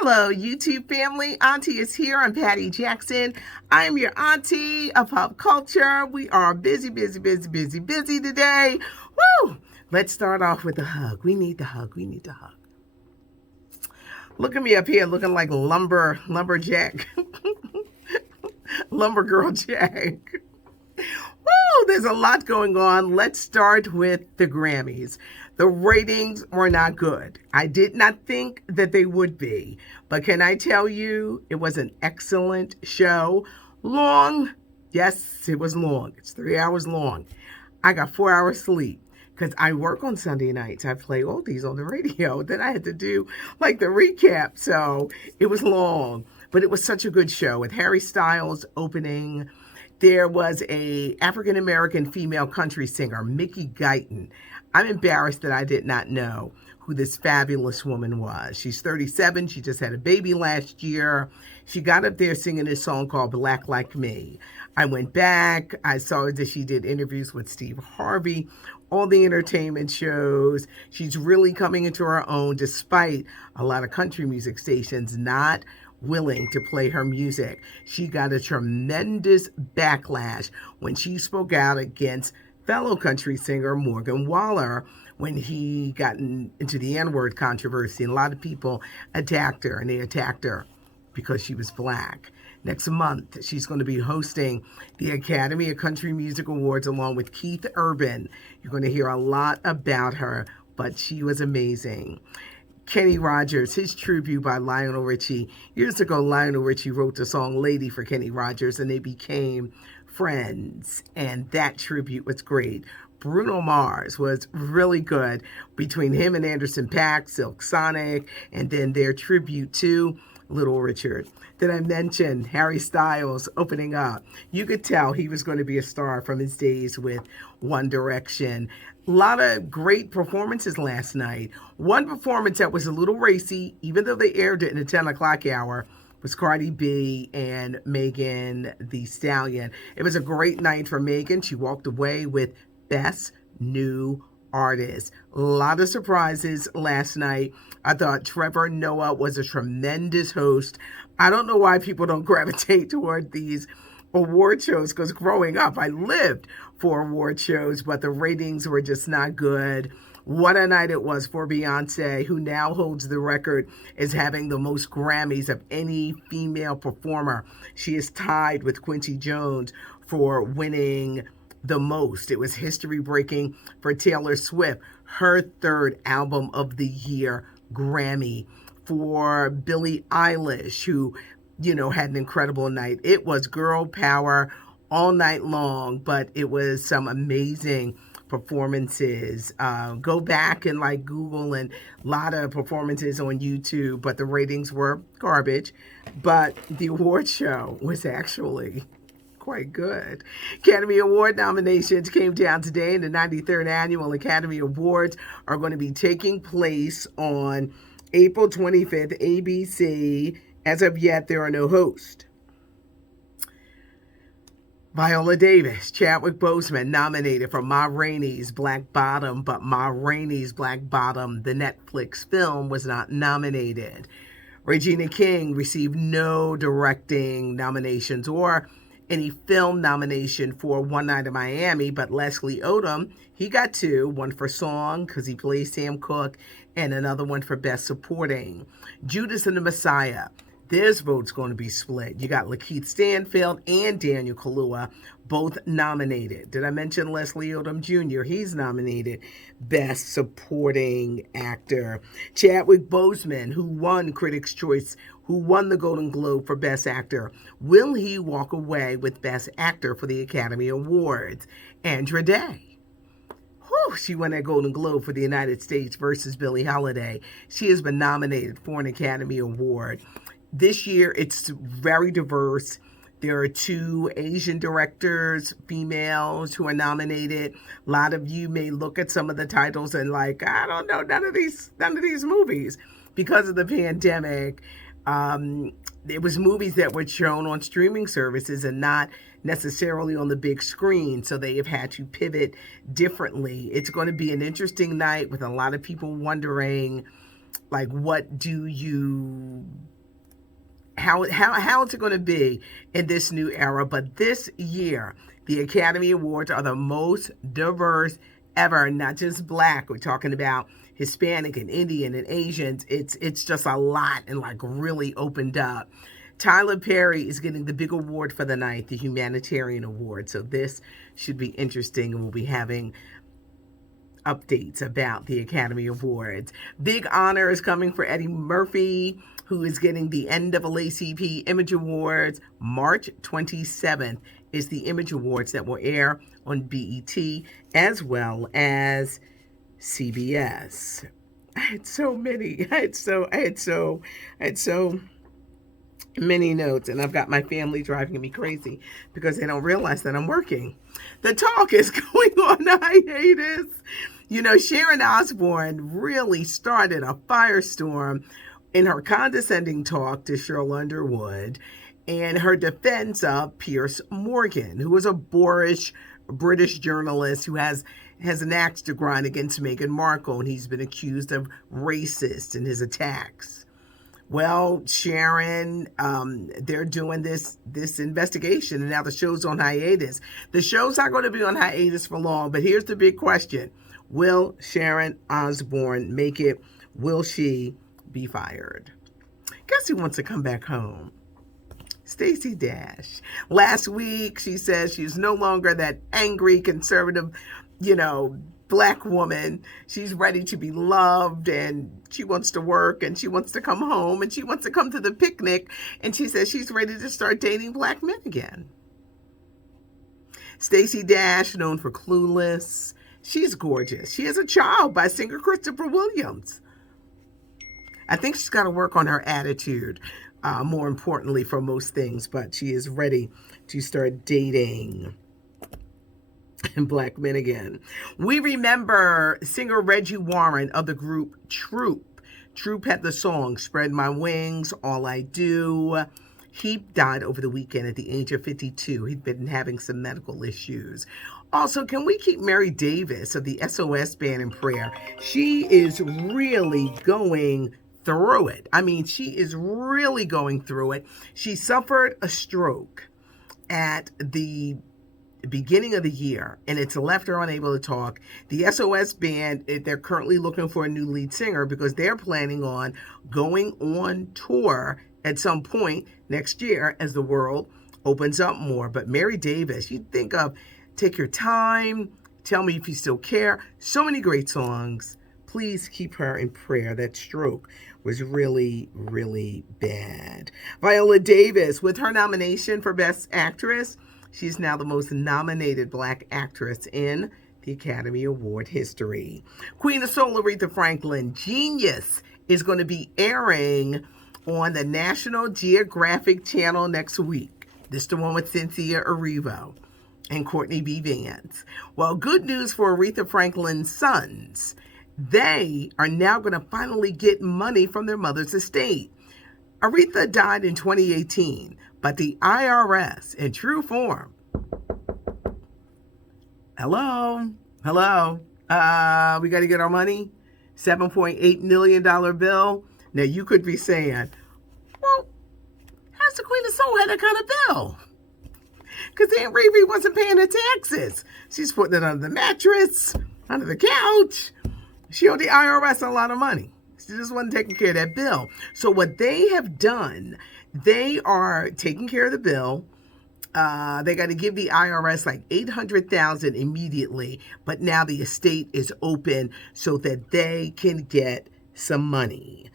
Hello, YouTube family. Auntie is here. I'm Patty Jackson. I am your auntie of pop culture. We are busy today. Woo! Let's start off with a hug. We need the hug. We need the hug. Look at me up here looking like lumberjack, lumber girl Jack. Woo! There's a lot going on. Let's start with the Grammys. The ratings were not good. I did not think that they would be. But can I tell you, it was an excellent show. Long. Yes, it was long. It's 3 hours long. I got 4 hours sleep because I work on Sunday nights. I play oldies on the radio. Then I had to do like the recap. So it was long. But it was such a good show with Harry Styles opening. There was a African American female country singer, Mickey Guyton. I'm embarrassed that I did not know who this fabulous woman was. She's 37. She just had a baby last year. She got up there singing this song called Black Like Me. I went back. I saw that she did interviews with Steve Harvey, all the entertainment shows. She's really coming into her own despite a lot of country music stations not willing to play her music. She got a tremendous backlash when she spoke out against fellow country singer Morgan Wallen when he got into the N-word controversy. And a lot of people attacked her, and they attacked her because she was black. Next month, she's going to be hosting the Academy of Country Music Awards along with Keith Urban. You're going to hear a lot about her, but she was amazing. Kenny Rogers, his tribute by Lionel Richie. Years ago, Lionel Richie wrote the song Lady for Kenny Rogers, and they became friends, and that tribute was great. Bruno Mars was really good between him and Anderson .Paak, Silk Sonic, and then their tribute to Little Richard. Did I mention Harry Styles opening up? You could tell he was going to be a star from his days with One Direction. A lot of great performances last night. One performance that was a little racy, even though they aired it in the 10 o'clock hour, was Cardi B and Megan Thee Stallion. It was a great night for Megan. She walked away with Best New Artist. A lot of surprises last night. I thought Trevor Noah was a tremendous host. I don't know why people don't gravitate toward these award shows, because growing up, I lived for award shows, but the ratings were just not good. What a night it was for Beyonce, who now holds the record as having the most Grammys of any female performer. She is tied with Quincy Jones for winning the most. It was history-breaking for Taylor Swift, her third album of the year Grammy. For Billie Eilish, who, had an incredible night. It was girl power all night long, but it was some amazing performances. Go back and Google, and a lot of performances on YouTube, but the ratings were garbage. But the award show was actually quite good. Academy Award nominations came down today, and the 93rd Annual Academy Awards are going to be taking place on April 25th, ABC. As of yet, there are no hosts. Viola Davis, Chadwick Boseman nominated for Ma Rainey's Black Bottom, but Ma Rainey's Black Bottom, the Netflix film, was not nominated. Regina King received no directing nominations or any film nomination for One Night in Miami, but Leslie Odom, he got two, one for song because he plays Sam Cooke, and another one for Best Supporting. Judas and the Messiah, this vote's going to be split. You got Lakeith Stanfield and Daniel Kaluuya, both nominated. Did I mention Leslie Odom Jr.? He's nominated Best Supporting Actor. Chadwick Boseman, who won Critics' Choice, who won the Golden Globe for Best Actor, will he walk away with Best Actor for the Academy Awards? Andra Day. She won that Golden Globe for the United States versus Billie Holiday. She has been nominated for an Academy Award. This year, it's very diverse. There are 2 Asian directors, females, who are nominated. A lot of you may look at some of the titles and I don't know, none of these movies. Because of the pandemic, it was movies that were shown on streaming services and not necessarily on the big screen, so they have had to pivot differently. It's going to be an interesting night with a lot of people wondering, what do you how is it going to be in this new era? But this year, the Academy Awards are the most diverse ever. Not just Black. We're talking about Hispanic and Indian and Asians. It's just a lot and like really opened up. Tyler Perry is getting the big award for the night, the Humanitarian Award. So this should be interesting, and we'll be having updates about the Academy Awards. Big honor is coming for Eddie Murphy, who is getting the NAACP Image Awards. March 27th is the Image Awards that will air on BET as well as CBS. I had so many notes, and I've got my family driving me crazy because they don't realize that I'm working. The talk is going on hiatus. You know, Sharon Osbourne really started a firestorm in her condescending talk to Cheryl Underwood and her defense of Piers Morgan, who was a boorish British journalist who has an axe to grind against Meghan Markle, and he's been accused of racist in his attacks. Well, Sharon, they're doing this investigation, and now the show's on hiatus. The show's not going to be on hiatus for long, but here's the big question. Will Sharon Osbourne make it? Will she be fired? Guess who wants to come back home? Stacey Dash. Last week, she says she's no longer that angry, conservative, Black woman. She's ready to be loved, and she wants to work, and she wants to come home, and she wants to come to the picnic, and she says she's ready to start dating Black men again. Stacey Dash, known for Clueless. She's gorgeous. She has a child by singer Christopher Williams. I think she's got to work on her attitude, more importantly for most things, but she is ready to start dating Black men again. We remember singer Reggie Warren of the group Troop. Troop had the song Spread My Wings, All I Do. He died over the weekend at the age of 52. He'd been having some medical issues. Also, can we keep Mary Davis of the SOS Band in prayer? She is really going through it. I mean, she is really going through it. She suffered a stroke at the beginning of the year, and it's left her unable to talk. The SOS Band, they're currently looking for a new lead singer because they're planning on going on tour at some point next year as the world opens up more. But Mary Davis, you'd think of Take Your Time, Tell Me If You Still Care, so many great songs. Please keep her in prayer. That stroke was really, really bad. Viola Davis, with her nomination for Best Actress, she's now the most nominated Black actress in the Academy Award history. Queen of Soul, Aretha Franklin, Genius, is going to be airing on the National Geographic Channel next week. This is the one with Cynthia Erivo and Courtney B. Vance. Well, good news for Aretha Franklin's sons. They are now going to finally get money from their mother's estate. Aretha died in 2018, but the IRS, in true form, hello, we got to get our money, $7.8 million bill. Now, you could be saying, well, how's the Queen of Soul had that kind of bill? Because Aunt Riri wasn't paying her taxes. She's putting it under the mattress, under the couch. She owed the IRS a lot of money. She just wasn't taking care of that bill. So what they have done, they are taking care of the bill. They got to give the IRS like $800,000 immediately. But now the estate is open so that they can get some money.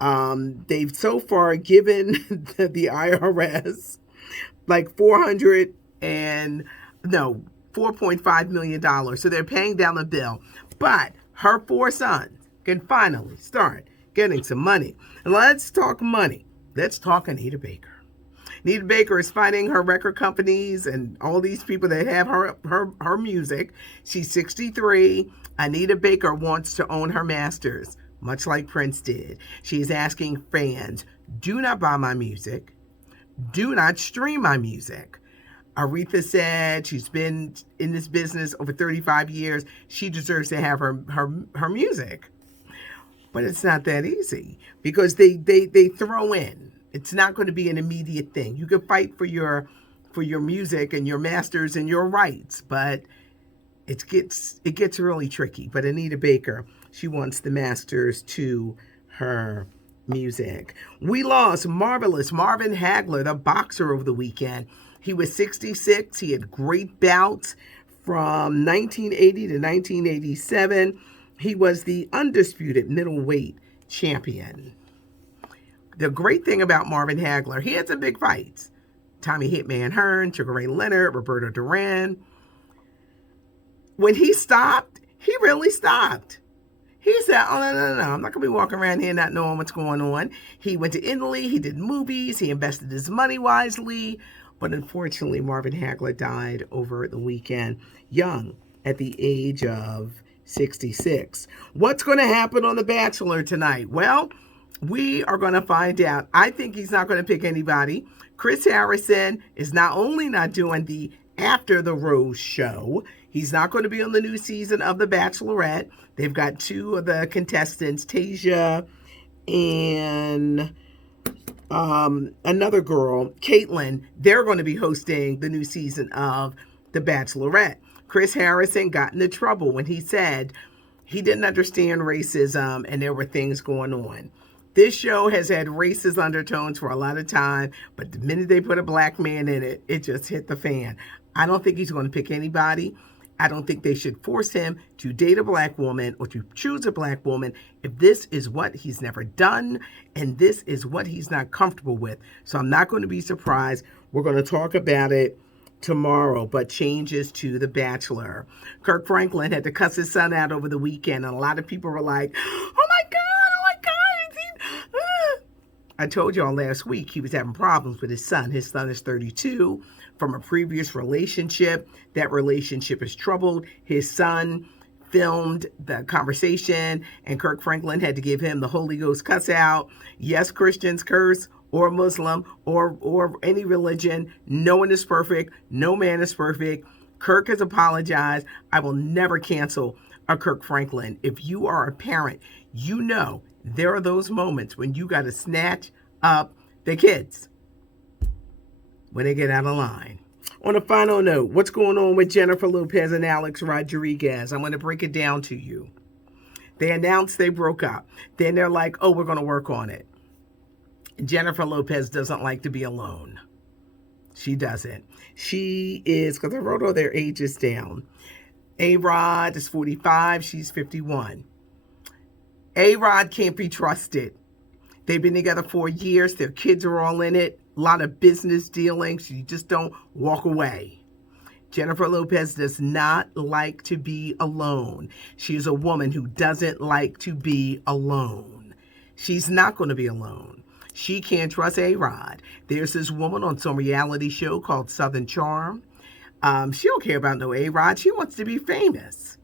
They've so far given the IRS like $4.5 million. So they're paying down the bill. But her four sons can finally start getting some money. And let's talk money. Let's talk Anita Baker. Anita Baker is fighting her record companies and all these people that have her music. She's 63. Anita Baker wants to own her masters, much like Prince did. She is asking fans, do not buy my music. Do not stream my music. Aretha said she's been in this business over 35 years. She deserves to have her music. But it's not that easy because they throw in, It's not going to be an immediate thing. You can fight for your music and your masters and your rights, but it gets really tricky. But Anita Baker, she wants the masters to her music. We lost marvelous Marvin Hagler, the boxer, over the weekend. He was 66. He had great bouts from 1980 to 1987. He was the undisputed middleweight champion. The great thing about Marvin Hagler, he had some big fights. Tommy Hitman Hearn, Sugar Ray Leonard, Roberto Duran. When he stopped, he really stopped. He said, oh, no, I'm not going to be walking around here not knowing what's going on. He went to Italy. He did movies. He invested his money wisely. But unfortunately, Marvin Hagler died over the weekend, young, at the age of 66. What's going to happen on The Bachelor tonight? Well, we are going to find out. I think he's not going to pick anybody. Chris Harrison is not only not doing the After the Rose show, he's not going to be on the new season of The Bachelorette. They've got two of the contestants, Tasia and another girl, Caitlin. They're going to be hosting the new season of The Bachelorette. Chris Harrison got into trouble when he said he didn't understand racism and there were things going on. This show has had racist undertones for a lot of time, but the minute they put a black man in it, it just hit the fan. I don't think he's going to pick anybody. I don't think they should force him to date a black woman or to choose a black woman if this is what he's never done and this is what he's not comfortable with. So I'm not going to be surprised. We're going to talk about it tomorrow, but changes to The Bachelor. Kirk Franklin had to cuss his son out over the weekend, and a lot of people were like, oh my God. I told y'all last week he was having problems with his son. His son is 32 from a previous relationship. That relationship is troubled. His son filmed the conversation, and Kirk Franklin had to give him the Holy Ghost cuss out. Yes, Christians curse, or Muslim, or any religion. No one is perfect. No man is perfect. Kirk has apologized. I will never cancel a Kirk Franklin. If you are a parent, you know there are those moments when you got to snatch up the kids when they get out of line. On a final note, what's going on with Jennifer Lopez and Alex Rodriguez? I'm going to break it down to you. They announced they broke up. Then they're like, oh, we're going to work on it. Jennifer Lopez doesn't like to be alone. She doesn't. She is, because I wrote all their ages down. A-Rod is 45. She's 51. A-Rod can't be trusted. They've been together 4 years. Their kids are all in it. A lot of business dealings. You just don't walk away. Jennifer Lopez does not like to be alone. She is a woman who doesn't like to be alone. She's not going to be alone. She can't trust A-Rod. There's this woman on some reality show called Southern Charm. She don't care about no A-Rod. She wants to be famous.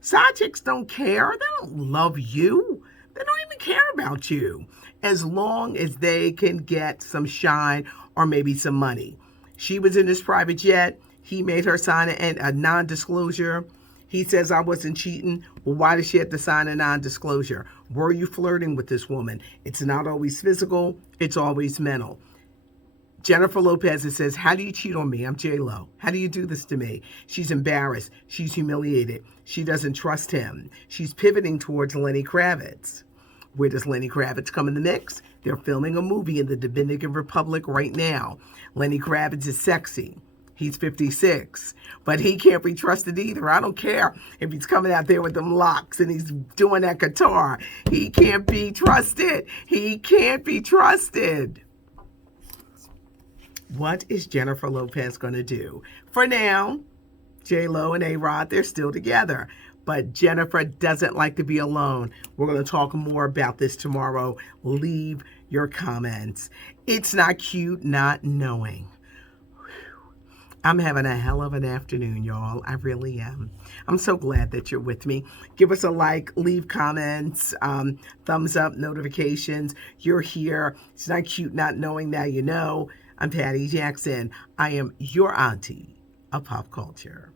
Side chicks don't care. They don't love you. They don't even care about you as long as they can get some shine or maybe some money. She was in his private jet. He made her sign a non-disclosure. He says, I wasn't cheating. Well, why did she have to sign a non-disclosure? Were you flirting with this woman? It's not always physical. It's always mental. Jennifer Lopez says, how do you cheat on me? I'm J-Lo. How do you do this to me? She's embarrassed. She's humiliated. She doesn't trust him. She's pivoting towards Lenny Kravitz. Where does Lenny Kravitz come in the mix? They're filming a movie in the Dominican Republic right now. Lenny Kravitz is sexy. He's 56, but he can't be trusted either. I don't care if he's coming out there with them locks and he's doing that guitar. He can't be trusted. He can't be trusted. What is Jennifer Lopez going to do? For now, J-Lo and A-Rod, they're still together. But Jennifer doesn't like to be alone. We're going to talk more about this tomorrow. Leave your comments. It's not cute not knowing. I'm having a hell of an afternoon, y'all. I really am. I'm so glad that you're with me. Give us a like, leave comments, thumbs up, notifications. You're here. It's not cute not knowing, now you know. I'm Patty Jackson. I am your auntie of pop culture.